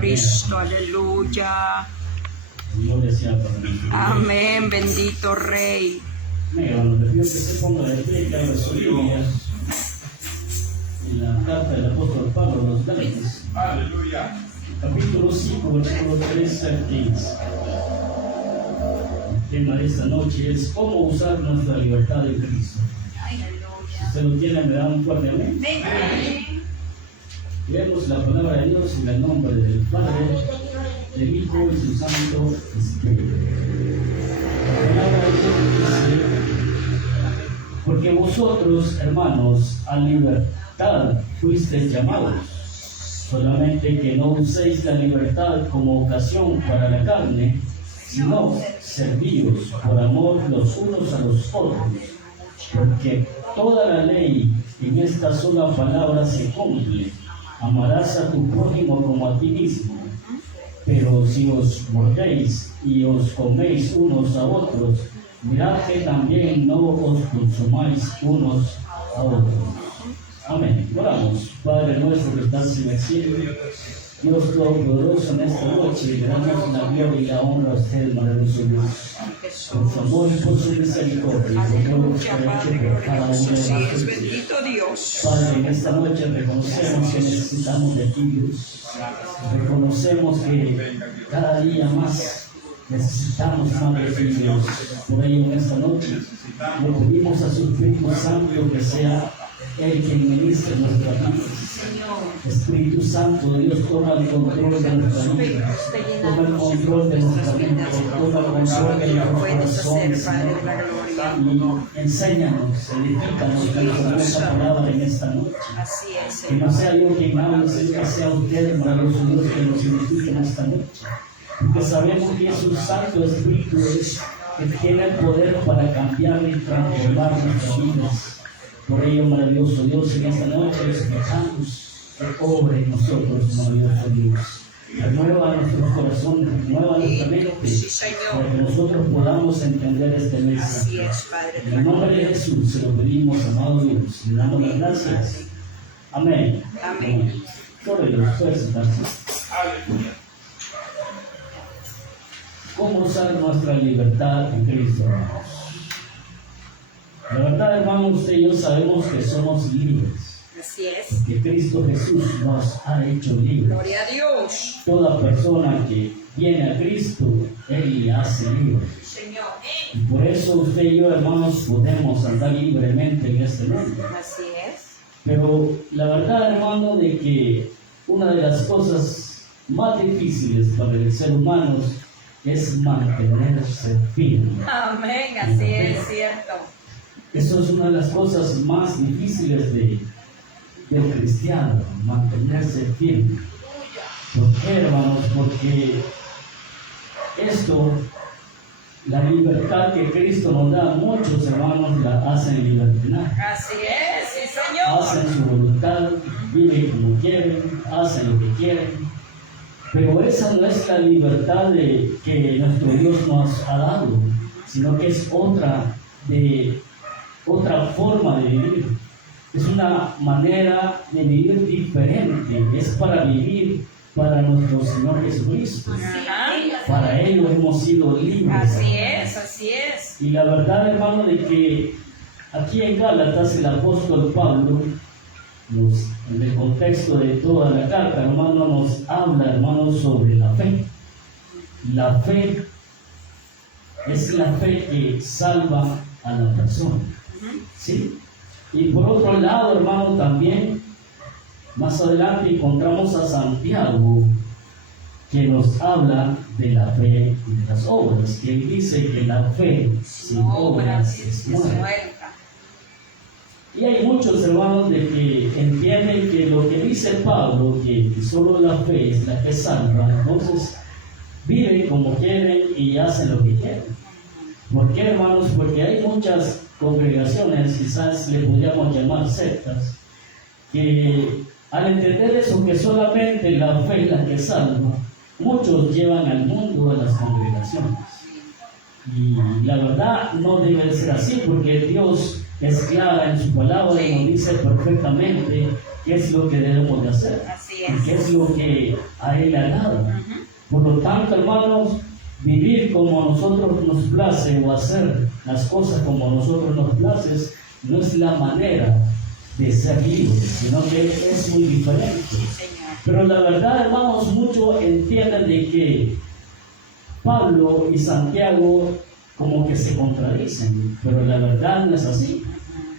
Cristo, aleluya. Gloria sea para nosotros. Amén, bendito Rey. Hermano, le pido que se ponga de pie y abra su Biblia en la carta del apóstol Pablo a los Gálatas. Aleluya. Capítulo 5, versículo 13 al 15. El tema de esta noche es cómo usar nuestra libertad en Cristo. Si usted lo tiene, me da un fuerte amén. Leemos la palabra de Dios en el nombre del Padre, del Hijo y su Santo Espíritu. La palabra de Dios dice: porque vosotros, hermanos, a libertad fuisteis llamados, solamente que no uséis la libertad como ocasión para la carne, sino servíos por amor los unos a los otros, porque toda la ley en esta sola palabra se cumple: amarás a tu prójimo como a ti mismo. Pero si os mordéis y os coméis unos a otros, mirad que también no os consumáis unos a otros. Amén. Oramos. Padre nuestro que estás en el cielo, Dios Todopoderoso, en esta noche le damos la gloria y la honra a usted, maravilloso Dios, por su amor y por su misericordia, por todo lo que ha hecho por cada uno de nosotros. Bendito Dios. Padre, en esta noche reconocemos que necesitamos de ti, Dios. Reconocemos que cada día más necesitamos más de ti, Dios. Por ello, en esta noche le pedimos a su Espíritu Santo que sea Él quien ministre nuestra vida. Espíritu Santo de Dios, toma el control de nuestra vida, toma el control de nuestra mente, toma el control de nuestro corazón, Señor, y enséñanos, edifícanos con tu hermosa palabra en esta noche. Que no sea yo quien hable, sino que sea usted, maravilloso Dios, que nos edifique en esta noche. Porque sabemos que es un Santo Espíritu que tiene el poder para cambiar y transformar nuestras vidas. Por ello, maravilloso Dios, en esta noche les dejamos que obre en nosotros, maravilloso Dios. Renueva nuestros corazones, renueva nuestra mente, para que nosotros podamos entender este mensaje. En el nombre de Jesús se lo pedimos, amado Dios, le damos las gracias. Amén. Amén. Gloria a Dios, puede sentarse. Aleluya. ¿Cómo usar nuestra libertad en Cristo, hermanos? La verdad, hermanos, usted y yo sabemos que somos libres. Así es. Porque Cristo Jesús nos ha hecho libres. Gloria a Dios. Toda persona que viene a Cristo, Él le hace libre. Señor. Y por eso usted y yo, hermanos, podemos andar libremente en este mundo. Así es. Pero la verdad, hermano, de que una de las cosas más difíciles para el ser humano es mantenerse firme. Amén. Así es cierto. Eso es una de las cosas más difíciles del cristiano, mantenerse firme. ¿Por qué, hermanos? Porque esto, la libertad que Cristo nos da, muchos hermanos la hacen libertinaje. Así es, sí, Señor. Hacen su voluntad, viven como quieren, hacen lo que quieren. Pero esa no es la libertad que nuestro Dios nos ha dado, sino que es otra forma de vivir. Es una manera de vivir diferente. Es para vivir para nuestro Señor Jesucristo. Para ello hemos sido libres. Así es, así es. Y la verdad, hermano, de que aquí en Gálatas el apóstol Pablo, en el contexto de toda la carta, hermano, nos habla, hermano, sobre la fe. La fe es la fe que salva a la persona. ¿Sí? Y por otro lado, hermano, también más adelante encontramos a Santiago, que nos habla de la fe y de las obras, que él dice que la fe sin obras es muerta. Y hay muchos hermanos de que entienden que lo que dice Pablo, que solo la fe es la que salva, entonces viven como quieren y hacen lo que quieren. ¿Por qué, hermanos? Porque hay muchas congregaciones, quizás le podríamos llamar sectas, que al entender eso, que solamente la fe es la que salva, muchos llevan al mundo a las congregaciones. Y la verdad no debe ser así, porque Dios es clara en su palabra y nos dice perfectamente qué es lo que debemos de hacer. Así Así y que es. es lo que a Él le agrada. Ujú. Por lo tanto, hermanos, vivir como a nosotros nos place o hacer las cosas como a nosotros nos place no es la manera de ser libres, sino que es muy diferente. Señor. Pero la verdad, hermanos, muchos entienden de que Pablo y Santiago como que se contradicen, pero la verdad no es así.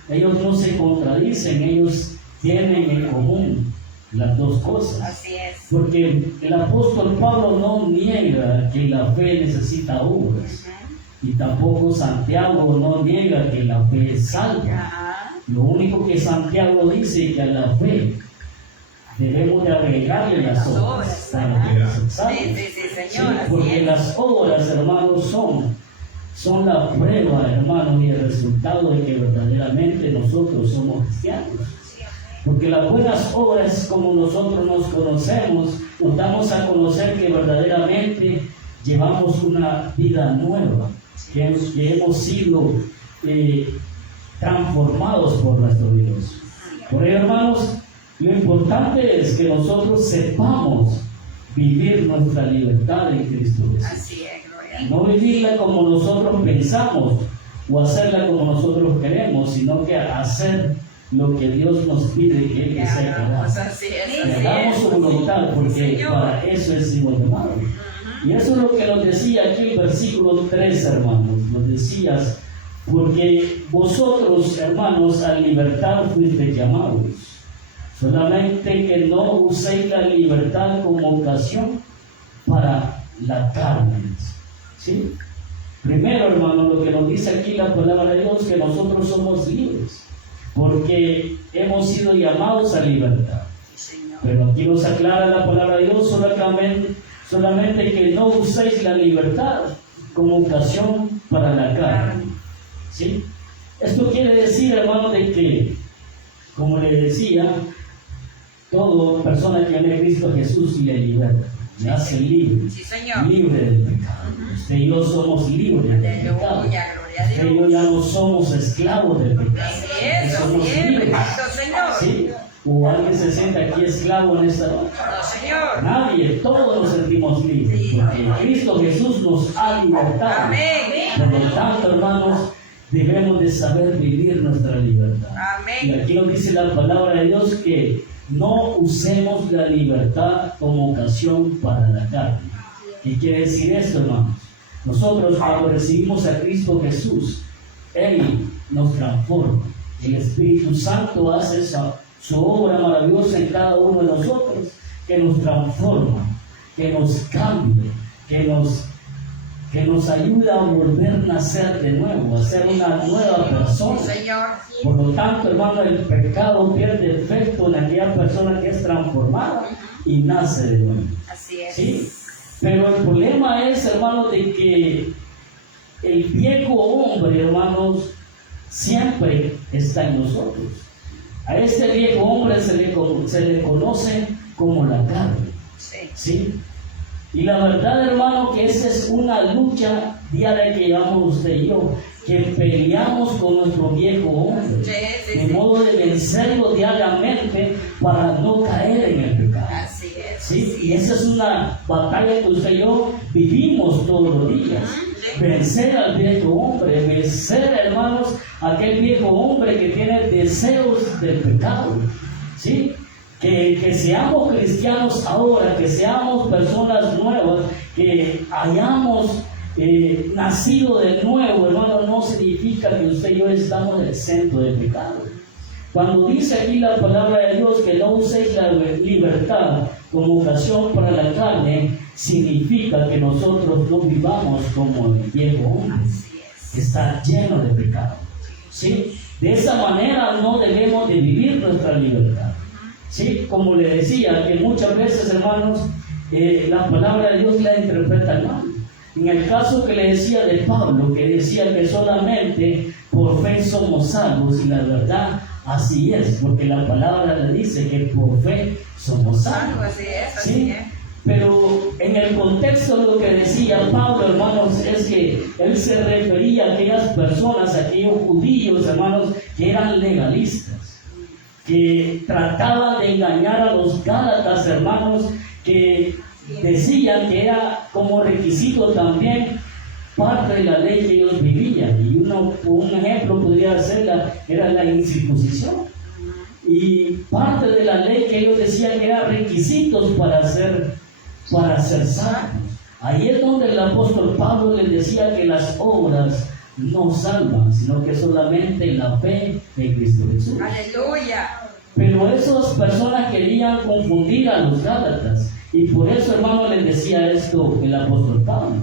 Ellos no se contradicen, ellos tienen en común las dos cosas. Así es. Porque el apóstol Pablo no niega que la fe necesita obras, Ujú. y tampoco Santiago no niega que la fe salva. Ajá. Lo único que Santiago dice es que a la fe debemos de agregarle las obras para que nos salve. Sí, Sí, Señor. Así porque es. las obras, hermanos, son la prueba, hermanos, y el resultado de que verdaderamente nosotros somos cristianos. Porque las buenas obras, como nosotros nos conocemos, nos damos a conocer que verdaderamente llevamos una vida nueva, que hemos sido transformados por nuestro Dios. Por ello, hermanos, lo importante es que nosotros sepamos vivir nuestra libertad en Cristo Jesús. Así es, gloria a Dios. No vivirla como nosotros pensamos o hacerla como nosotros queremos, sino que hacer lo que Dios nos pide que Él desea que hagamos. Así es, Que así hagamos es. su voluntad, porque Señor. para eso es hemos llamado. Y eso es lo que nos decía aquí el versículo 3, hermanos. Nos decías, porque vosotros, hermanos, a libertad fuisteis llamados. Solamente que no uséis la libertad como ocasión para la carne. ¿Sí? Primero, hermano, lo que nos dice aquí la palabra de Dios, que nosotros somos libres, porque hemos sido llamados a libertad. Señor. Pero aquí nos aclara la palabra de Dios solamente que no uséis la libertad como ocasión para la carne. ¿Sí? Esto quiere decir, hermano, de que, como le decía, toda persona que ame a Cristo Jesús le liberta, le hace libre, Sí, Señor. libre del pecado. Usted y yo somos libres del pecado. Aleluya, gloria a Usted y yo Dios. ya no somos esclavos del pecado. Así es, Somos así es, libres. bendito Señor. ¿Sí? ¿O alguien se siente aquí esclavo en esta noche? No, Señor. Nadie, todos nos sentimos libres, porque Cristo Jesús nos ha libertado. Amén. Por lo tanto, hermanos, debemos de saber vivir nuestra libertad. Y Amén. aquí nos dice la palabra de Dios que no usemos la libertad como ocasión para la carne. ¿Qué quiere decir esto, hermanos? Nosotros cuando recibimos a Cristo Jesús, Él nos transforma. El Espíritu Santo hace su obra maravillosa en cada uno de nosotros, que nos transforma, que nos cambia, que nos ayuda a volver a nacer de nuevo, a ser una nueva persona. Señor. Por lo tanto, hermano, el pecado pierde efecto en aquella persona que es transformada y nace de nuevo. Así es. ¿Sí? Pero el problema es, hermano, de que el viejo hombre, hermanos, siempre está en nosotros. A este viejo hombre se le conoce como la carne. Sí. ¿Sí? Y la verdad, hermano, que esa es una lucha diaria que llevamos usted y yo, que peleamos con nuestro viejo hombre, de modo de vencerlo diariamente para no caer en el pecado. Así es. ¿Sí? Y esa es una batalla que usted y yo vivimos todos los días. Vencer al viejo hombre, vencer, hermanos, aquel viejo hombre que tiene deseos del pecado. ¿Sí? Que seamos cristianos ahora, que seamos personas nuevas, que hayamos nacido de nuevo, hermano, no significa que usted y yo estamos exentos de pecado. Cuando dice aquí la palabra de Dios que no uséis la libertad como ocasión para la carne, significa que nosotros no vivamos como el viejo hombre, que está lleno de pecado. ¿Sí? De esa manera no debemos de vivir nuestra libertad. ¿Sí? Como le decía, que muchas veces, hermanos, la palabra de Dios la interpreta mal. En el caso que le decía de Pablo, que decía que solamente por fe somos salvos, y la verdad así es, porque la palabra le dice que por fe somos salvos. Así es, así ¿Sí? es. Pero en el contexto de lo que decía Pablo, hermanos, es que él se refería a aquellas personas, a aquellos judíos, hermanos, que eran legalistas. que trataba de engañar a los Gálatas, hermanos, que decían que era como requisito también parte de la ley que ellos vivían. Y un ejemplo podría ser era la incircuncisión. Y parte de la ley que ellos decían que eran requisitos para ser salvos. Ahí es donde el apóstol Pablo les decía que las obras no salvan, sino que solamente la fe en Cristo Jesús. Aleluya. Pero esas personas querían confundir a los Gálatas, y por eso, hermano, les decía esto el apóstol Pablo.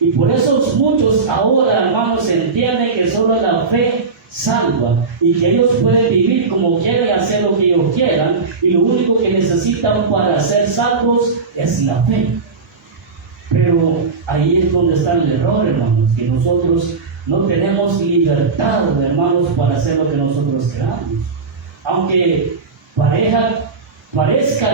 Y por eso muchos ahora, hermanos, entienden que solo la fe salva y que ellos pueden vivir como quieran y hacer lo que ellos quieran, y lo único que necesitan para ser salvos es la fe. Pero ahí es donde está el error, hermanos, que nosotros no tenemos libertad, hermanos, para hacer lo que nosotros queramos. Aunque parezca,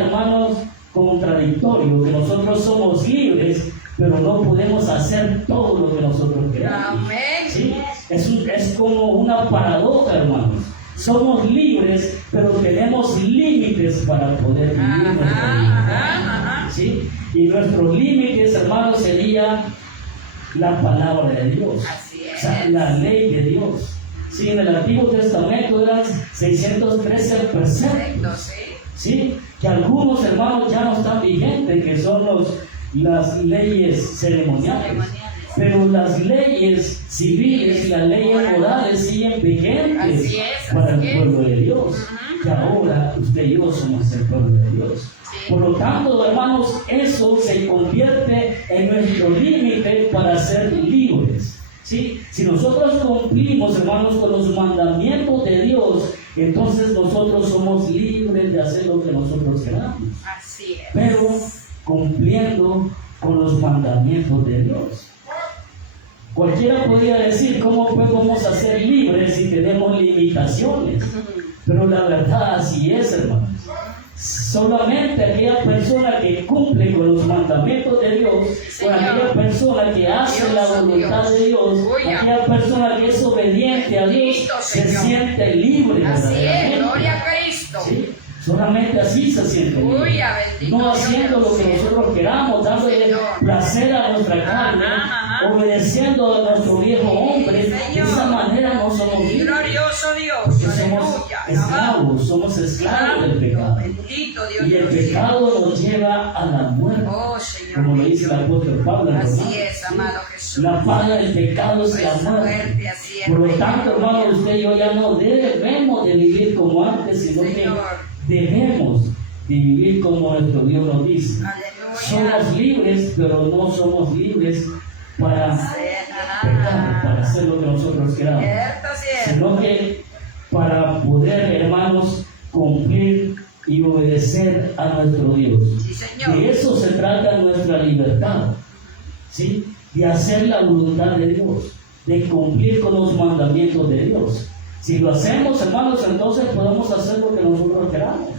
hermanos, contradictorio, que nosotros somos libres, pero no podemos hacer todo lo que nosotros queramos. Amén. ¿Sí? Es como una paradoja, hermanos. Somos libres, pero tenemos límites para poder vivir nuestra vida. ¿Sí? Y nuestros límites, hermanos, sería la palabra de Dios. Así es. O sea, la ley de Dios. Sí, en el Antiguo Testamento eran 613 preceptos. ¿Sí? Que algunos, hermanos, ya no están vigentes, que son las leyes ceremoniales. Pero las leyes civiles y las leyes morales siguen vigentes para el pueblo de Dios. Que ahora usted y yo somos el pueblo de Dios. Por lo tanto, hermanos, eso se convierte en nuestro límite para ser libres. ¿Sí? Si nosotros cumplimos, hermanos, con los mandamientos de Dios, entonces nosotros somos libres de hacer lo que nosotros queramos. Así es. Pero cumpliendo con los mandamientos de Dios. Cualquiera podría decir, ¿cómo podemos ser libres si tenemos limitaciones? Pero la verdad así es, hermanos. Solamente aquella persona que cumple con los mandamientos de Dios, con aquella persona que hace la voluntad de Dios, aquella persona que es obediente a Dios, se siente libre. Así es, gloria a Cristo. ¿Sí? Solamente así se siente libre. No haciendo lo que nosotros queramos, dándole placer a nuestra carne, obedeciendo a nuestro viejo hombre. De esa manera no somos libres. Glorioso Dios. Porque somos esclavos del pecado. Bendito Dios. Y el pecado nos lleva a la muerte. Oh, Señor. Como lo dice el apóstol Pablo. Así es, amado Jesús. La paga del pecado es la muerte. Así es. Por lo tanto, hermano, usted y yo ya no debemos de vivir como antes, sino que debemos de vivir como nuestro Dios nos dice. Aleluya. Somos libres, pero no somos libres para pecar, para hacer lo que nosotros queramos, sino que para poder, hermanos, cumplir y obedecer a nuestro Dios. Sí, Señor. De eso se trata nuestra libertad, ¿sí? De hacer la voluntad de Dios, de cumplir con los mandamientos de Dios. Si lo hacemos, hermanos, entonces podemos hacer lo que nosotros queramos.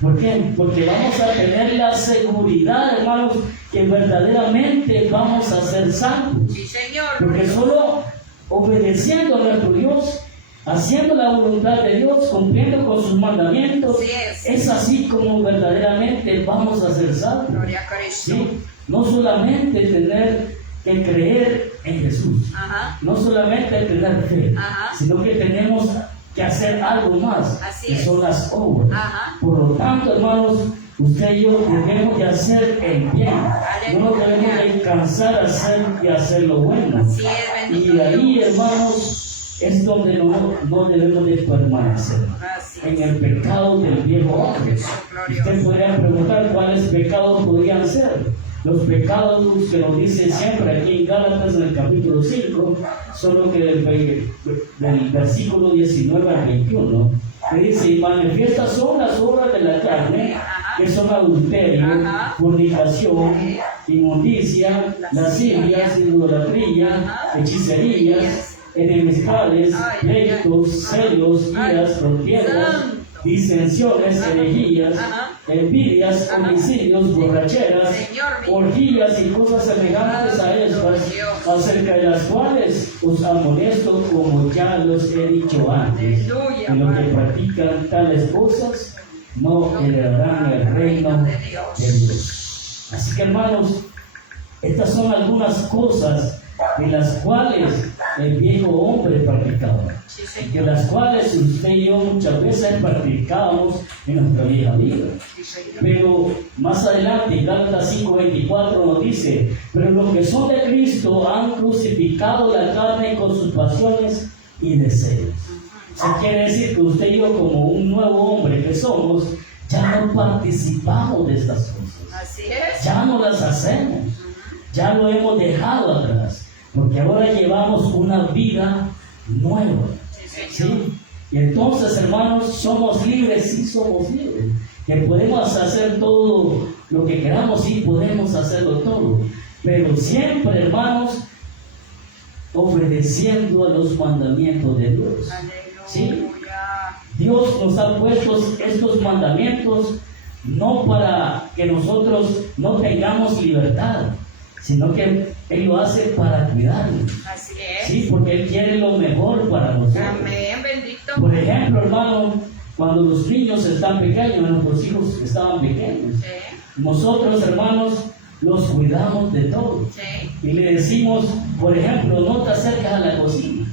¿Por qué? Porque vamos a tener la seguridad, hermanos, que verdaderamente vamos a ser santos. Sí, Señor. Porque solo obedeciendo a nuestro Dios, haciendo la voluntad de Dios, cumpliendo con sus mandamientos, es así como verdaderamente vamos a ser salvos. Gloria a Cristo. ¿Sí? No solamente tener que creer en Jesús, no solamente tener fe, sino que tenemos que hacer algo más, que son las obras. Por lo tanto, hermanos, usted y yo debemos de hacer el bien, no nos debemos de cansar de hacer lo bueno. Y ahí, hermanos, es donde no debemos de permanecer, en el pecado del viejo hombre. Usted podría preguntar cuáles pecados podrían ser. Los pecados que nos dice siempre aquí en Gálatas, en el capítulo 5, son los que del versículo 19 al 21, que dice: y manifiestas son las obras de la carne, que son adulterio, fornicación, inmundicia, lascivias, idolatría, hechicerías, enemistades, pleitos, celos, iras, contiendas, disensiones, herejías, Ajá. envidias, Ajá. homicidios, borracheras, Señor mío. orgías y cosas semejantes a estas, Dios. acerca de las cuales os amonesto como ya los he dicho antes. Aleluya, Y los que Padre. practican tales cosas no heredarán el reino de Dios. Así que, hermanos, estas son algunas cosas de las cuales el viejo hombre practicaba, Sí, de Señor. las cuales usted y yo muchas veces practicábamos en nuestra vieja vida. Sí, Señor. Pero más adelante, en Gálatas 5:24 nos dice: pero los que son de Cristo han crucificado la carne con sus pasiones y deseos. Eso quiere decir que usted y yo, como un nuevo hombre que somos, ya no participamos de estas cosas, Así es. ya no las hacemos, ya lo hemos dejado atrás, porque ahora llevamos una vida nueva. Sí, Señor. ¿Sí? Y entonces, hermanos, somos libres, sí somos libres, que podemos hacer todo lo que queramos, sí podemos hacerlo todo, pero siempre, hermanos, obedeciendo a los mandamientos de Dios. Sí. Aleluya. Dios nos ha puesto estos mandamientos no para que nosotros no tengamos libertad, sino que Él lo hace para cuidarnos. Así es. Sí, porque Él quiere lo mejor para nosotros. Amén, bendito. Por ejemplo, hermano, cuando los niños están pequeños, nuestros hijos estaban pequeños, Sí, nosotros, hermanos, los cuidamos de todo. sí. Y le decimos, por ejemplo, no te acerques a la cocina.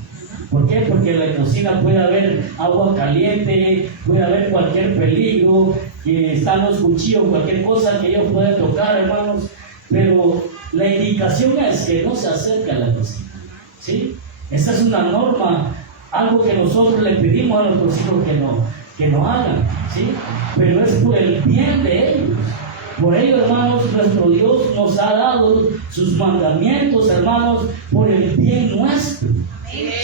¿Por qué? Porque en la cocina puede haber agua caliente, puede haber cualquier peligro, que están los cuchillos, cualquier cosa que ellos puedan tocar, hermanos. Pero la indicación es que no se acerque a la cocina. ¿Sí? Esa es una norma, algo que nosotros le pedimos a nuestros hijos que no hagan. ¿Sí? Pero es por el bien de ellos. Por ello, hermanos, nuestro Dios nos ha dado sus mandamientos, hermanos, por el bien nuestro.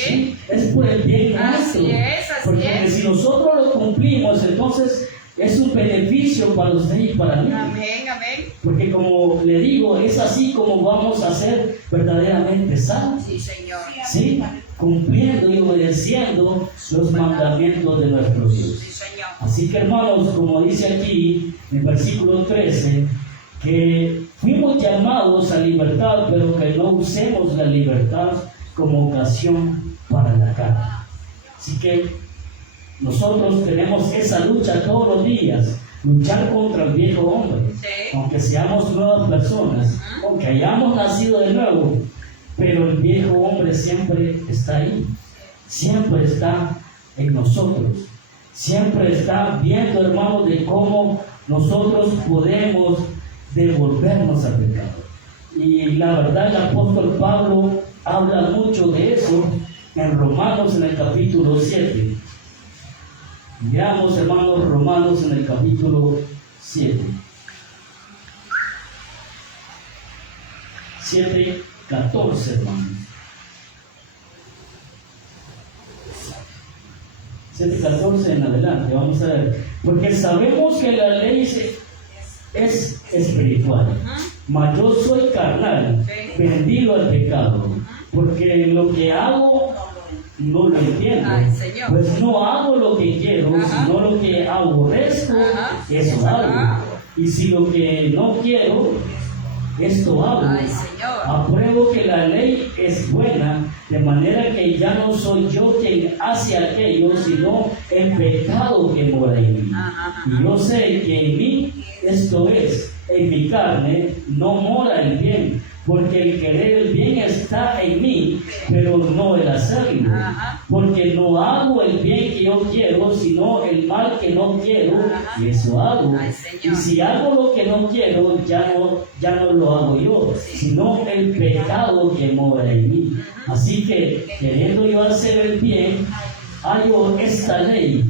¿Sí? Es por el bien Así nuestro. es, así Porque es. si nosotros lo cumplimos, entonces es un beneficio para usted y para mí. Amén, amén. Porque como le digo, es así como vamos a ser verdaderamente sanos. Sí, Señor. ¿Sí? Cumpliendo y obedeciendo los mandamientos de nuestro Dios. Sí, Señor. Así que, hermanos, como dice aquí en el versículo 13, que fuimos llamados a libertad, pero que no usemos la libertad como ocasión para la carne. Así que nosotros tenemos esa lucha todos los días, luchar contra el viejo hombre, Sí. aunque seamos nuevas personas, aunque hayamos nacido de nuevo, pero el viejo hombre siempre está ahí, siempre está en nosotros, siempre está viendo, hermanos, de cómo nosotros podemos devolvernos al pecado. Y la verdad, el apóstol Pablo habla mucho de eso en Romanos, en el capítulo 7. Veamos, hermanos, Romanos en el capítulo 7. 7:14, hermanos. 7:14 en adelante, vamos a ver. Porque sabemos que la ley es espiritual, mas yo soy carnal, vendido al pecado, porque lo que hago no lo entiendo. Ay, Señor. Pues no hago lo que quiero, Ajá. sino lo que aborrezco, Ajá. eso hago. Y si lo que no quiero, esto hago. Ay, Señor. Apruebo que la ley es buena, de manera que ya no soy yo quien hace aquello, sino el pecado que mora en mí. Ajá. Y yo sé que en mí, esto es, en mi carne, no mora el bien, porque el querer el bien está en mí, pero no el hacerlo. Ajá. Porque no hago el bien que yo quiero, sino el mal que no quiero, Ajá. y eso hago. Ay, Señor. Y si hago lo que no quiero, ya no lo hago yo, sino el pecado que mora en mí. Así que, queriendo yo hacer el bien, hallo esta ley,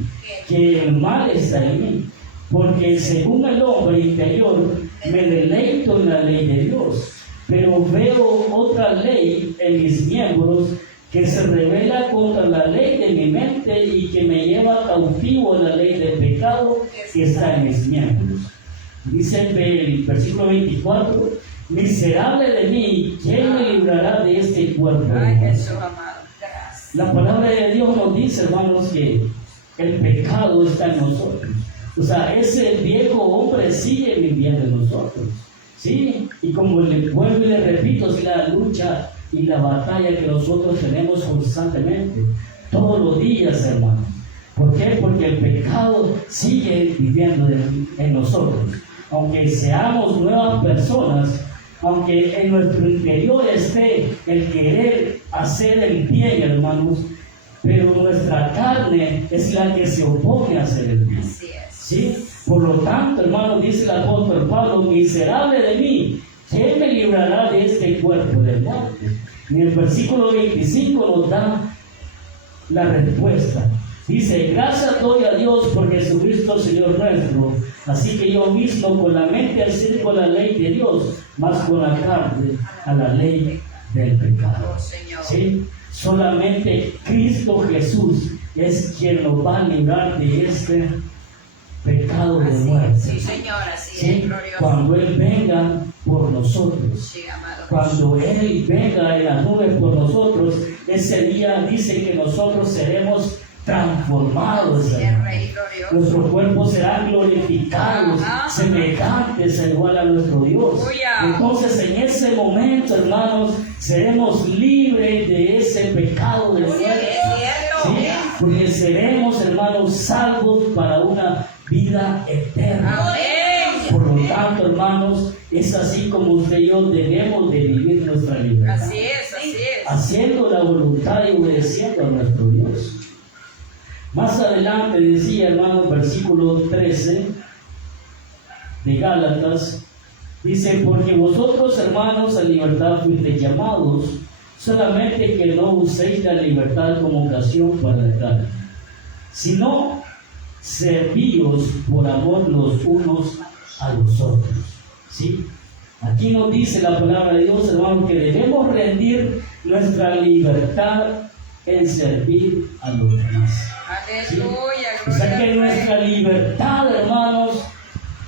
que el mal está en mí. Porque según el hombre interior, me deleito en la ley de Dios. Pero veo otra ley en mis miembros que se revela contra la ley de mi mente y que me lleva cautivo a la ley del pecado que está en mis miembros. Dice el versículo 24, miserable de mí, ¿quién me librará de este cuerpo? Ay, Jesús amado. La palabra de Dios nos dice, hermanos, que el pecado está en nosotros. O sea, ese viejo hombre sigue viviendo en nosotros. ¿Sí? Y como le vuelvo y le repito, es la lucha y la batalla que nosotros tenemos constantemente, todos los días, hermanos. ¿Por qué? Porque el pecado sigue viviendo en nosotros. Aunque seamos nuevas personas, aunque en nuestro interior esté el querer hacer el bien, hermanos, pero nuestra carne es la que se opone a hacer el bien. Así es. ¿Sí? Por lo tanto, hermanos, dice el apóstol Pablo, miserable de mí, ¿quién me librará de este cuerpo de muerte? Y en el versículo 25 nos da la respuesta. Dice, gracias doy a Dios por Jesucristo Señor nuestro, así que yo mismo con la mente sirvo a la ley de Dios, más con la carne a la ley del pecado. Oh, Señor. ¿Sí? Solamente Cristo Jesús es quien nos va a librar de este pecado de muerte. Sí, Señor, así ¿Sí? es, glorioso. Cuando Él venga por nosotros, Sí, amado cuando Él venga en las nubes por nosotros, ese día dice que nosotros seremos transformados. Jesús. Sí, el Rey glorioso. Nuestros cuerpos serán glorificados, Ajá. semejantes al igual a nuestro Dios. Aleluya. Entonces, en ese momento, hermanos, seremos libres de ese pecado de Sí, muerte. es cierto. ¿Sí? Porque seremos, hermanos, salvos para una vida eterna. Amén. Por lo tanto, hermanos, es así como usted y yo debemos de vivir nuestra libertad. Así es, así es. Haciendo la voluntad y obedeciendo a nuestro Dios. Más adelante decía, hermanos, versículo 13 de Gálatas, dice, porque vosotros, hermanos, a libertad fuisteis llamados, solamente que no uséis la libertad como ocasión para la carne, sino servíos por amor los unos a los otros. ¿Sí? Aquí nos dice la palabra de Dios, hermanos, que debemos rendir nuestra libertad en servir a los demás. Aleluya, O sea que gloria al nuestra Rey. libertad, hermanos,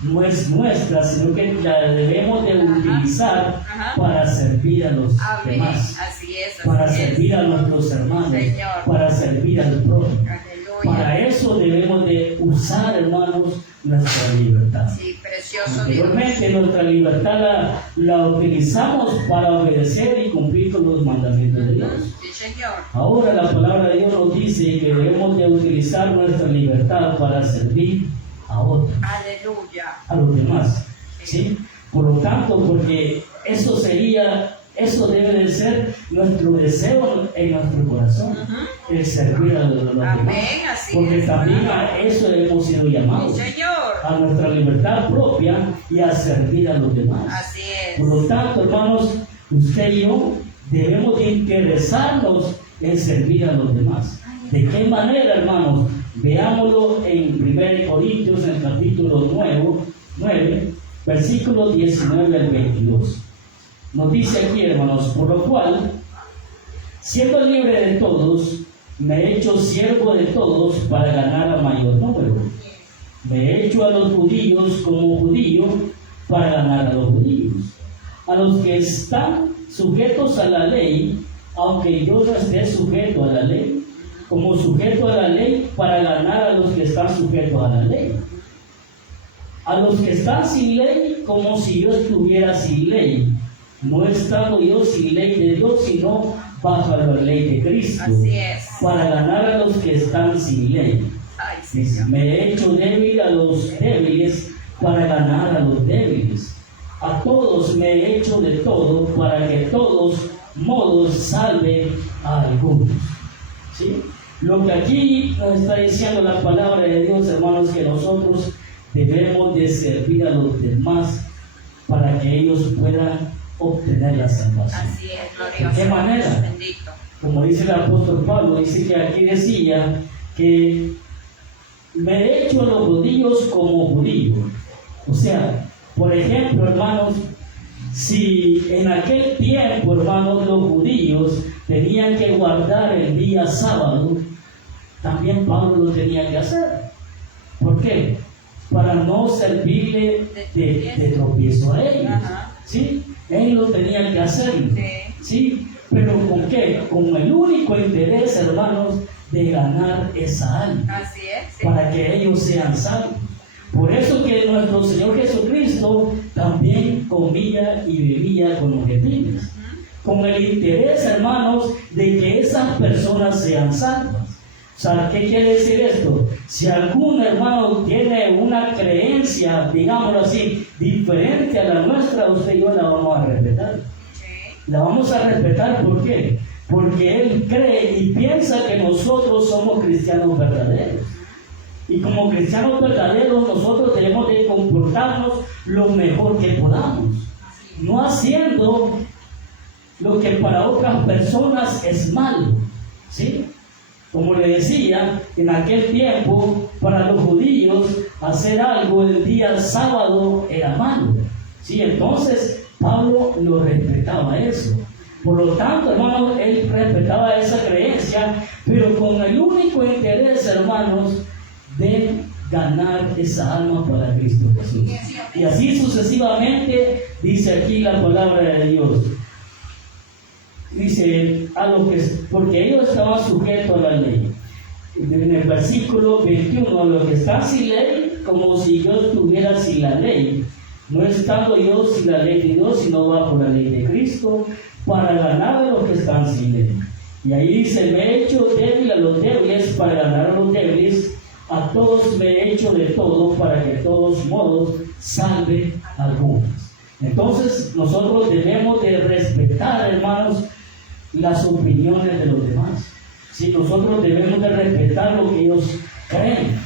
no es nuestra, sino que la debemos de utilizar Ajá. para servir a los Amén. demás, Así es, para así es. servir a nuestros hermanos, Señor. para servir al prójimo. Aleluya. Para eso debemos de usar, hermanos, nuestra libertad. Sí, precioso Dios. Anteriormente nuestra libertad la utilizamos para obedecer y cumplir con los mandamientos de Dios. Sí, Señor. Ahora la palabra de Dios nos dice que debemos de utilizar nuestra libertad para servir a otros, Aleluya. a los demás. ¿Sí? Por lo tanto, porque eso debe de ser nuestro deseo en nuestro corazón, Ujú. el servir a los demás. Amén, así Porque es. también a eso hemos sido llamados, Sí, Señor. a nuestra libertad propia y a servir a los demás. Así es. Por lo tanto, hermanos, usted y yo debemos de interesarnos en servir a los demás. ¿De qué manera, hermanos? Veámoslo en 1 Corintios, en el capítulo 9, versículos 19 al 22. Nos dice aquí, hermanos, por lo cual, siendo libre de todos, me he hecho siervo de todos para ganar a mayor número. Me he hecho a los judíos como judío para ganar a los judíos. A los que están sujetos a la ley, aunque yo no esté sujeto a la ley, como sujeto a la ley para ganar a los que están sujetos a la ley. A los que están sin ley, como si yo estuviera sin ley, no estando yo sin ley de Dios, sino bajo la ley de Cristo, Así es. para ganar a los que están sin ley. Ay, Dice, Señor. me he hecho débil a los débiles para ganar a los débiles. A todos me he hecho de todo para que todos modos salve a algunos. ¿Sí? Lo que aquí nos está diciendo la palabra de Dios, hermanos, que nosotros debemos de servir a los demás para que ellos puedan obtener la salvación. Así es, glorioso. ¿De qué manera? Bendito. Como dice el apóstol Pablo, dice que aquí decía que me he hecho a los judíos como judíos. O sea, por ejemplo, hermanos, si en aquel tiempo, hermanos, los judíos tenían que guardar el día sábado, también Pablo lo tenía que hacer. ¿Por qué? Para no servirle de tropiezo a ellos. Ajá. ¿Sí? Él lo tenía que hacer. Sí. ¿Sí? Pero ¿con qué? Con el único interés, hermanos, de ganar esa alma, Así es. Sí. para que ellos sean salvos. Por eso que nuestro Señor Jesucristo también comía y bebía con los gentiles, con el interés, hermanos, de que esas personas sean salvas. O sea, ¿qué quiere decir esto? Si algún hermano tiene una creencia, digámoslo así, diferente a la nuestra, usted y yo la vamos a respetar. Sí. La vamos a respetar, ¿por qué? Porque él cree y piensa que nosotros somos cristianos verdaderos. Y como cristianos verdaderos, nosotros tenemos que comportarnos lo mejor que podamos, no haciendo lo que para otras personas es malo, ¿sí? Como le decía, en aquel tiempo, para los judíos, hacer algo el día sábado era malo, ¿sí? Entonces, Pablo lo respetaba eso. Por lo tanto, hermanos, él respetaba esa creencia, pero con el único interés, hermanos, de ganar esa alma para Cristo Jesús. Y así sucesivamente, dice aquí la palabra de Dios. Dice, porque ellos estaban sujetos a la ley. En el versículo 21, a los que están sin ley, como si yo estuviera sin la ley, no estando yo sin la ley de Dios, sino bajo la ley de Cristo, para ganar a los que están sin ley. Y ahí dice, me he hecho débil a los débiles para ganar a los débiles, a todos me he hecho de todo para que de todos modos salve a algunos. Entonces nosotros debemos de respetar, hermanos, las opiniones de los demás. Si nosotros debemos de respetar lo que ellos creen,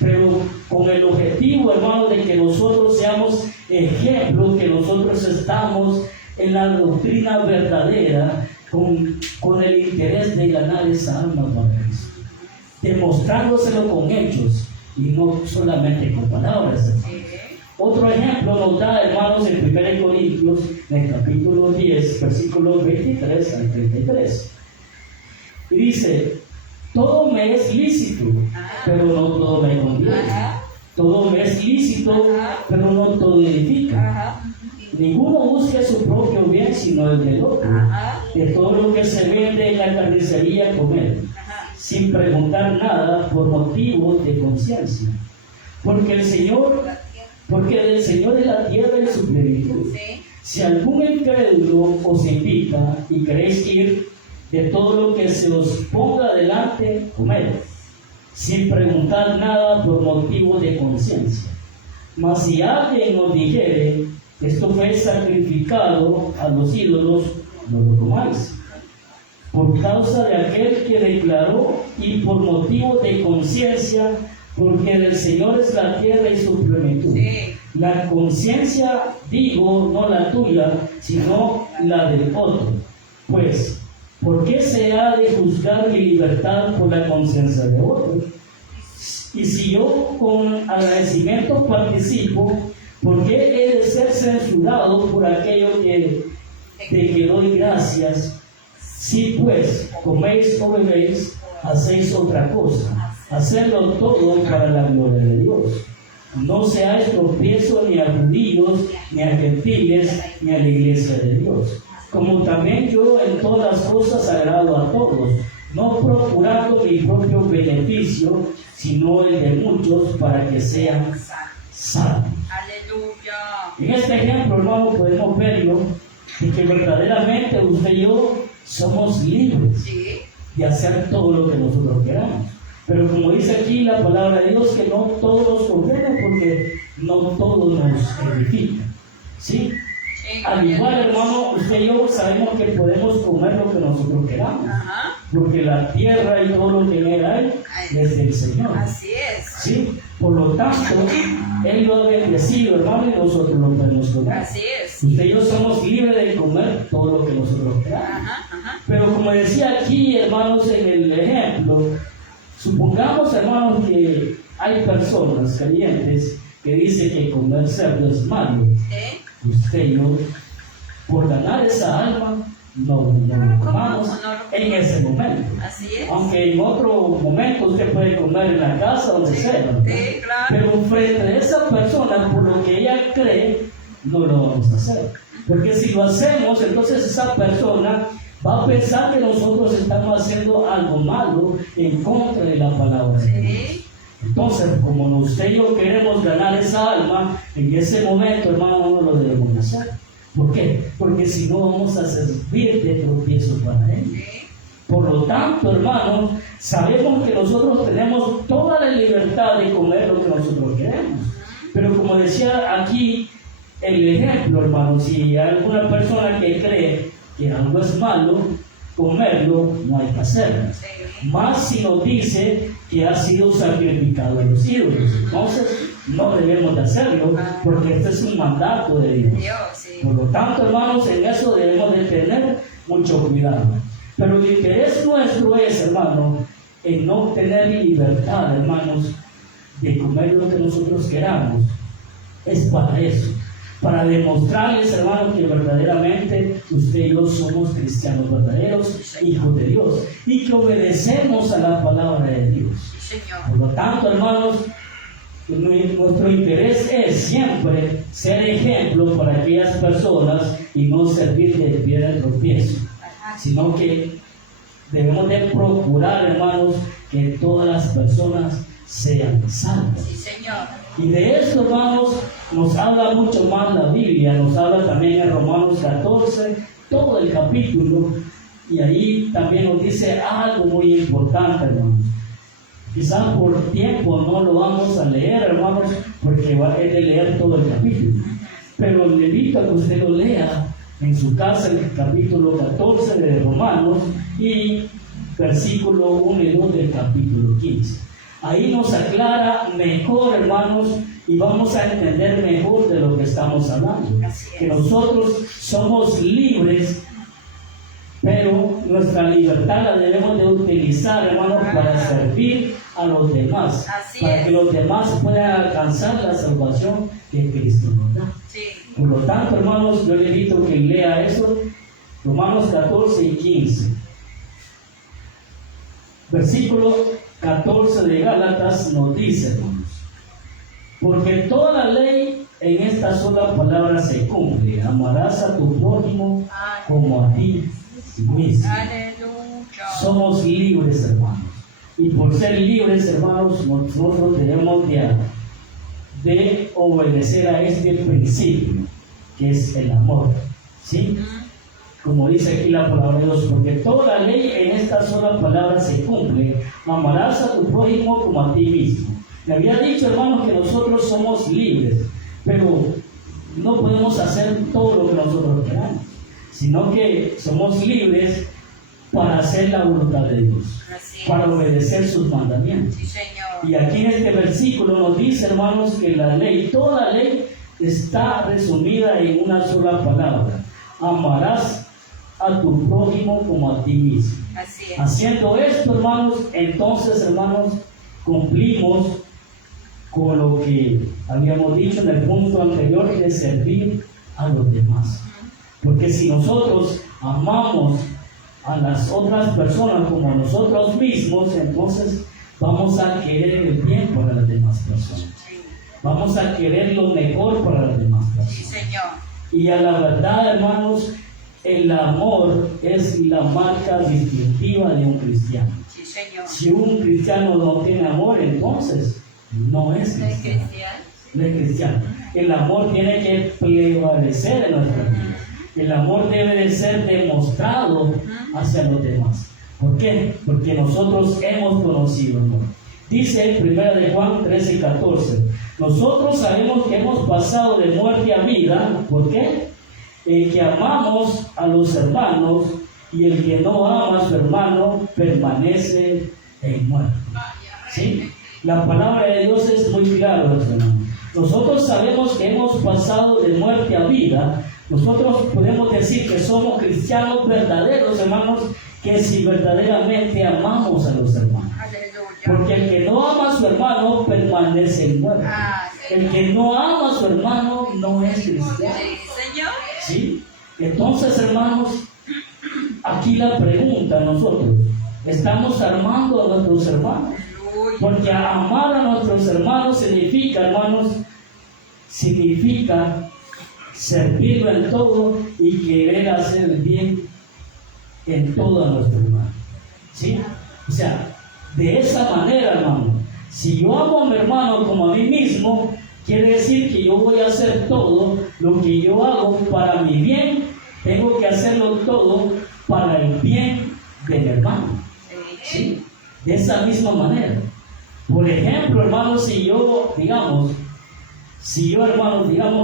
pero con el objetivo, hermanos, de que nosotros seamos ejemplos, que nosotros estamos en la doctrina verdadera, con el interés de ganar esa alma para Cristo, demostrándoselo con hechos y no solamente con palabras. Sí. Otro ejemplo nos da, hermanos, en 1 Corintios, en el capítulo 10, versículos 23 al 33. Y dice, todo me es lícito, pero no todo me conviene. Todo me es lícito, pero no todo edifica. Ajá. Ninguno busque su propio bien, sino el del otro. Ajá. De todo lo que se vende en la carnicería, comer, Ajá. sin preguntar nada por motivo de conciencia. Porque del Señor es la tierra y su plenitud. Sí. Si algún incrédulo os invita y queréis ir, de todo lo que se os ponga delante, comed, sin preguntar nada por motivo de conciencia. Mas si alguien os dijere, esto fue sacrificado a los ídolos, no lo comáis, por causa de aquel que declaró y por motivo de conciencia, porque del Señor es la tierra y su plenitud. Sí. La conciencia, digo, no la tuya, sino la del otro. Pues, ¿por qué se ha de juzgar mi libertad por la conciencia de otro? Y si yo con agradecimiento participo, ¿por qué he de ser censurado por aquello de que doy gracias? Si pues coméis o bebéis, hacéis otra cosa, hacedlo todo para la gloria de Dios. No seáis tropiezo ni a judíos, ni a gentiles, ni a la iglesia de Dios. Como también yo en todas las cosas agrado a todos, no procurando mi propio beneficio, sino el de muchos, para que sean salvos. Aleluya. En este ejemplo, hermano, podemos verlo, de que verdaderamente usted y yo somos libres Sí. de hacer todo lo que nosotros queramos. Pero como dice aquí la palabra de Dios, que no todos nos conviene, porque no todo nos edifica. ¿Sí? Al igual, hermano, usted y yo sabemos que podemos comer lo que nosotros queramos, Ajá. porque la tierra y todo lo que en ella hay es del Señor. Así es. ¿Sí? Por lo tanto, Él lo ha bendecido, hermano, y nosotros lo podemos comer. Así es. Usted y yo somos libres de comer todo lo que nosotros queramos. Ajá. Ajá. Pero como decía aquí, hermanos, en el ejemplo, supongamos, hermanos, que hay personas creyentes que dicen que comer cerdo es malo. ¿Sí? Usted y yo, por ganar esa alma, no lo comamos en ese momento. Así es. Aunque en otro momento usted puede comer en la casa, donde sea. ¿no? Sí, claro. Pero frente a esa persona, por lo que ella cree, no lo vamos a hacer. Porque si lo hacemos, entonces esa persona va a pensar que nosotros estamos haciendo algo malo en contra de la palabra de Dios. Sí. Entonces, como usted y yo queremos ganar esa alma, en ese momento, hermano, no lo debemos hacer. ¿Por qué? Porque si no vamos a servir de tropiezo para él. Sí. Por lo tanto, hermanos, sabemos que nosotros tenemos toda la libertad de comer lo que nosotros queremos. Pero como decía aquí el ejemplo, hermanos, si hay alguna persona que cree que algo es malo, comerlo, no hay que hacerlo. Sí. Más si nos dice que ha sido sacrificado a los ídolos. Entonces, no debemos de hacerlo, porque este es un mandato de Dios. Dios, sí. Por lo tanto, hermanos, en eso debemos de tener mucho cuidado. Pero el interés nuestro es, hermano, en no tener libertad, hermanos, de comer lo que nosotros queramos. Es para eso, para demostrarles, hermanos, que verdaderamente usted y yo somos cristianos verdaderos, hijos de Dios, y que obedecemos a la palabra de Dios. Sí, Señor. Por lo tanto, hermanos, nuestro interés es siempre ser ejemplo para aquellas personas y no servir de piedra de tropiezo, sino que debemos de procurar, hermanos, que todas las personas sean salvas. Sí, Señor. Y de esto, hermanos, nos habla mucho más la Biblia, nos habla también en Romanos 14, todo el capítulo, y ahí también nos dice algo muy importante, hermanos. Quizás por tiempo no lo vamos a leer, hermanos, porque es de leer todo el capítulo. Pero le invito a que usted lo lea en su casa, el capítulo 14 de Romanos y versículo 1 y 2 del capítulo 15. Ahí nos aclara mejor, hermanos, y vamos a entender mejor de lo que estamos hablando. Que nosotros somos libres, pero nuestra libertad la debemos de utilizar, hermanos, para servir a los demás, para que los demás puedan alcanzar la salvación que Cristo nos da. Sí. Por lo tanto, hermanos, yo le invito a que lea eso, Romanos 14 y 15. Versículo 14 de Gálatas nos dice, hermanos, porque toda la ley en esta sola palabra se cumple: amarás a tu prójimo como a ti mismo. Aleluya. Somos libres, hermanos, y por ser libres, hermanos, nosotros debemos de obedecer a este principio, que es el amor, ¿sí? Como dice aquí la palabra de Dios, porque toda la ley en esta sola palabra se cumple: amarás a tu prójimo como a ti mismo. Le había dicho, hermanos, que nosotros somos libres, pero no podemos hacer todo lo que nosotros queramos, sino que somos libres para hacer la voluntad de Dios, para obedecer sus mandamientos. Sí, Señor. Y aquí en este versículo nos dice, hermanos, que la ley, toda ley, está resumida en una sola palabra: amarás a tu prójimo como a ti mismo. Así es. Haciendo esto, hermanos, entonces, hermanos, cumplimos con lo que habíamos dicho en el punto anterior, de servir a los demás. Porque si nosotros amamos a las otras personas como a nosotros mismos, entonces vamos a querer el bien para las demás personas. Sí. Vamos a querer lo mejor para las demás Sí, personas. Señor. Y a la verdad, hermanos, el amor es la marca distintiva de un cristiano. Sí, Señor. Si un cristiano no tiene amor, entonces no es ¿No es cristiano. cristiano? No es cristiano. El amor tiene que prevalecer en nuestra vida. El amor debe de ser demostrado hacia los demás. ¿Por qué? Porque nosotros hemos conocido amor. Dice 1 de Juan 13 y 14: nosotros sabemos que hemos pasado de muerte a vida. ¿Por qué? El que amamos a los hermanos, y el que no ama a su hermano permanece en muerte. ¿Sí? La palabra de Dios es muy clara, hermanos. Nosotros sabemos que hemos pasado de muerte a vida. Nosotros podemos decir que somos cristianos verdaderos, hermanos, que si verdaderamente amamos a los hermanos. Aleluya. Porque el que no ama a su hermano permanece en muerte. El que no ama a su hermano no es cristiano. Sí, Señor. ¿Sí? Entonces, hermanos, aquí la pregunta a nosotros: ¿estamos amando a nuestros hermanos? Aleluya. Porque amar a nuestros hermanos significa, hermanos, significa servirlo en todo y querer hacer el bien en toda nuestra hermana. ¿Sí? O sea, de esa manera, hermano, si yo amo a mi hermano como a mí mismo, quiere decir que yo voy a hacer todo lo que yo hago para mi bien, tengo que hacerlo todo para el bien de mi hermano. ¿Sí? De esa misma manera. Por ejemplo, hermano, digamos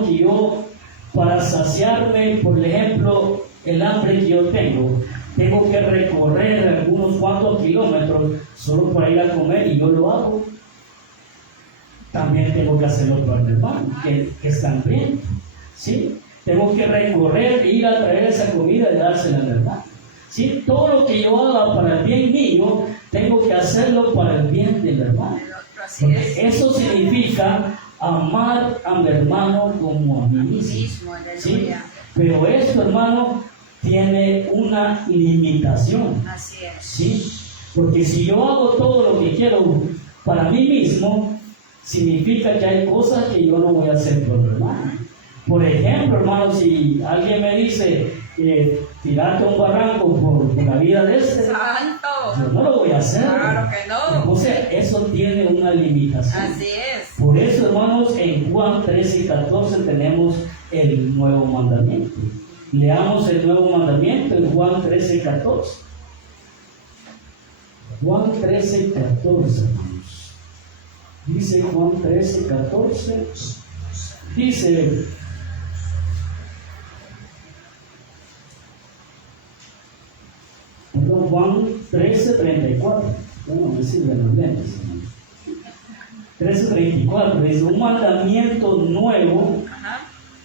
que yo, para saciarme, por ejemplo, el hambre que yo tengo que recorrer algunos cuantos kilómetros solo para ir a comer y yo lo hago. También tengo que hacerlo para mi hermano, que está hambriento. ¿Sí? Tengo que recorrer, ir a traer esa comida y dársela a mi hermano. ¿Sí? Todo lo que yo haga para el bien mío, tengo que hacerlo para el bien del hermano. Porque eso significa amar a mi hermano como a mí mismo. ¿Sí? Pero esto, hermano, tiene una limitación. Así es. ¿Sí? Porque si yo hago todo lo que quiero para mí mismo, significa que hay cosas que yo no voy a hacer por mi hermano. Por ejemplo, hermano, si alguien me dice tirarte a un barranco por la vida de este, ¡Santo! yo no lo voy a hacer. Claro que no. Entonces, eso tiene una limitación. Así es. Por eso, hermanos, en Juan 13:14 tenemos el nuevo mandamiento. Leamos el nuevo mandamiento en Juan 13:14. Juan 13:14, hermanos. Dice Juan 13:14. Dice: Juan 13:34. No me sirven los lentes, hermanos. 13:34 dice: un mandamiento nuevo Ajá.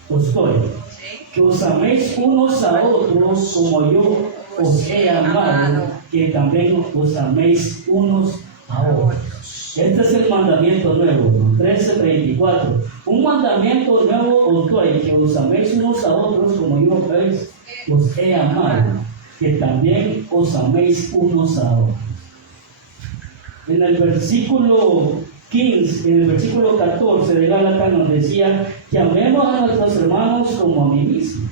os doy, Sí. que os améis unos a otros como yo os he amado, que también os améis unos a otros. Este es el mandamiento nuevo, 13:34. Un mandamiento nuevo os doy, que os améis unos a otros como yo os he amado, que también os améis unos a otros. En el versículo 15, en el versículo 14 de Gálatas nos decía que amemos a nuestros hermanos como a mí mismo.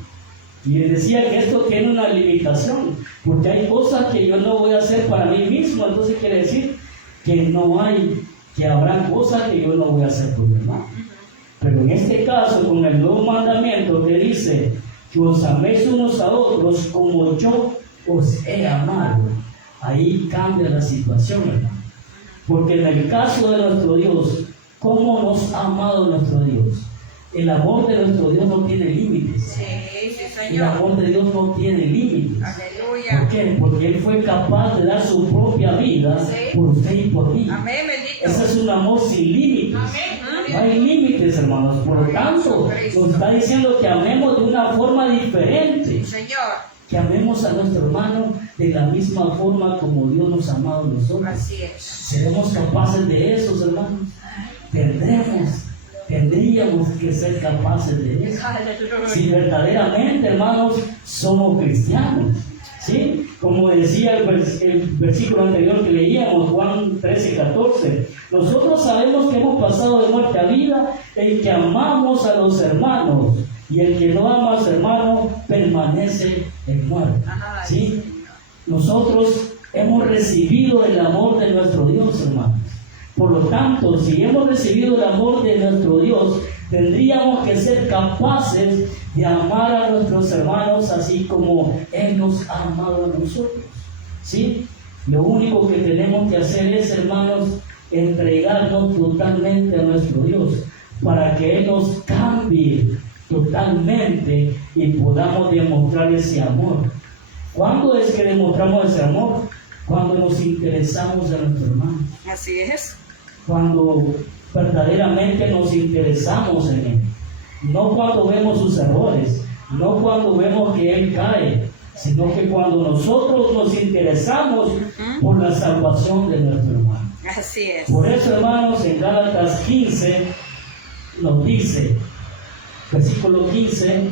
Y les decía que esto tiene una limitación, porque hay cosas que yo no voy a hacer para mí mismo, entonces quiere decir que habrá cosas que yo no voy a hacer por mi hermano. Pero en este caso, con el nuevo mandamiento que dice que os améis unos a otros como yo os he amado, ahí cambia la situación, hermano. Porque en el caso de nuestro Dios, ¿cómo nos ha amado nuestro Dios? El amor de nuestro Dios no tiene límites. Sí, sí, El Señor. amor de Dios no tiene límites. Aleluya. ¿Por qué? Porque Él fue capaz de dar su propia vida Sí. por usted y por mí. Amén, bendito. Ese es un amor sin límites. No hay límites, hermanos. Por lo tanto, nos está diciendo que amemos de una forma diferente. Señor. Que amemos a nuestro hermano de la misma forma como Dios nos ha amado a nosotros. Así es. ¿Seremos capaces de eso, hermanos? Tendríamos que ser capaces de eso. Si Aleluya. verdaderamente, hermanos, somos cristianos. ¿Sí? Como decía el versículo anterior que leíamos, Juan 13:14, nosotros sabemos que hemos pasado de muerte a vida en que amamos a los hermanos, y el que no ama a su hermano permanece en muerte. Ajá, ¿Sí? Nosotros hemos recibido el amor de nuestro Dios, hermanos. Por lo tanto, si hemos recibido el amor de nuestro Dios, tendríamos que ser capaces de amar a nuestros hermanos así como Él nos ha amado a nosotros. ¿Sí? Lo único que tenemos que hacer es, hermanos, entregarnos totalmente a nuestro Dios para que Él nos cambie totalmente y podamos demostrar ese amor. ¿Cuándo es que demostramos ese amor? Cuando nos interesamos en nuestro hermano. Así es. Cuando verdaderamente nos interesamos en Él. No cuando vemos sus errores, no cuando vemos que Él cae, sino que cuando nosotros nos interesamos por la salvación de nuestro hermano. Así es. Por eso, hermanos, en Gálatas 15 nos dice, versículo 15,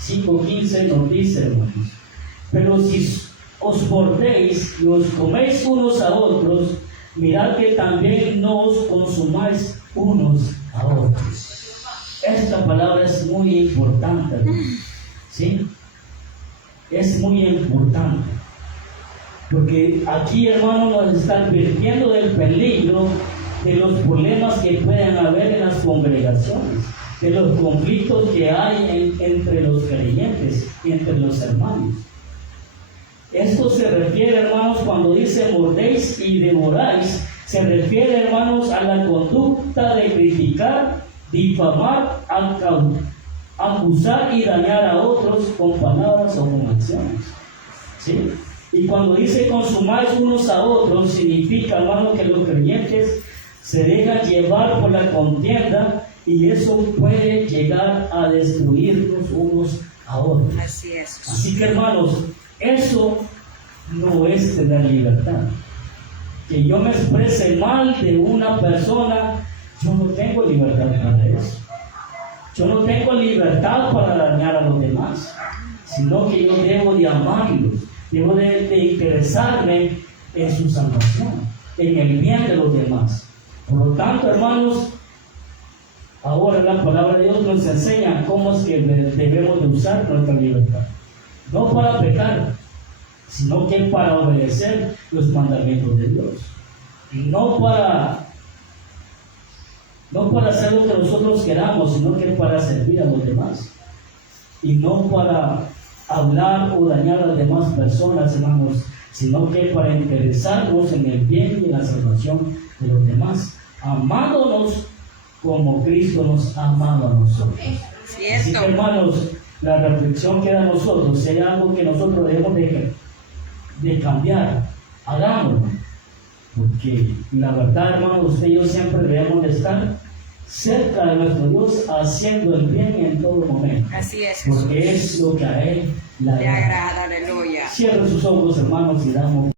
5:15 nos dice, hermanos: pero si os portéis y os coméis unos a otros, mirad que también no os consumáis unos a otros. Esta palabra es muy importante, hermanos. ¿Sí? Es muy importante. Porque aquí, hermanos, nos están advirtiendo del peligro, de los problemas que pueden haber en las congregaciones, de los conflictos que hay entre los creyentes, entre los hermanos. Esto se refiere, hermanos, cuando dice mordéis y devoráis, se refiere, hermanos, a la conducta de criticar, difamar, acusar y dañar a otros con palabras o con acciones. ¿Sí? Y cuando dice consumáis unos a otros, significa, hermanos, que los creyentes se dejan llevar por la contienda y eso puede llegar a destruirnos unos a otros. Así es. Así que, hermanos, eso no es tener libertad. Que yo me exprese mal de una persona, yo no tengo libertad para eso. Yo no tengo libertad para dañar a los demás, sino que yo debo de amarlos, debo de interesarme en su salvación, en el bien de los demás. Por lo tanto, hermanos, ahora la palabra de Dios nos enseña cómo es que debemos de usar nuestra libertad. No para pecar, sino que para obedecer los mandamientos de Dios. Y no para hacer lo que nosotros queramos, sino que para servir a los demás. Y no para hablar o dañar a las demás personas, hermanos, sino que para interesarnos en el bien y en la salvación de los demás, amándonos como Cristo nos ha amado a nosotros. Así que, hermanos, la reflexión queda a nosotros. Si hay algo que nosotros debemos de cambiar, hagámoslo. Porque la verdad, hermanos, usted y yo siempre debemos de estar cerca de nuestro Dios, haciendo el bien en todo momento. Así es, Jesús. Porque es lo que a Él le agrada. Aleluya. Cierren sus ojos, hermanos, y damos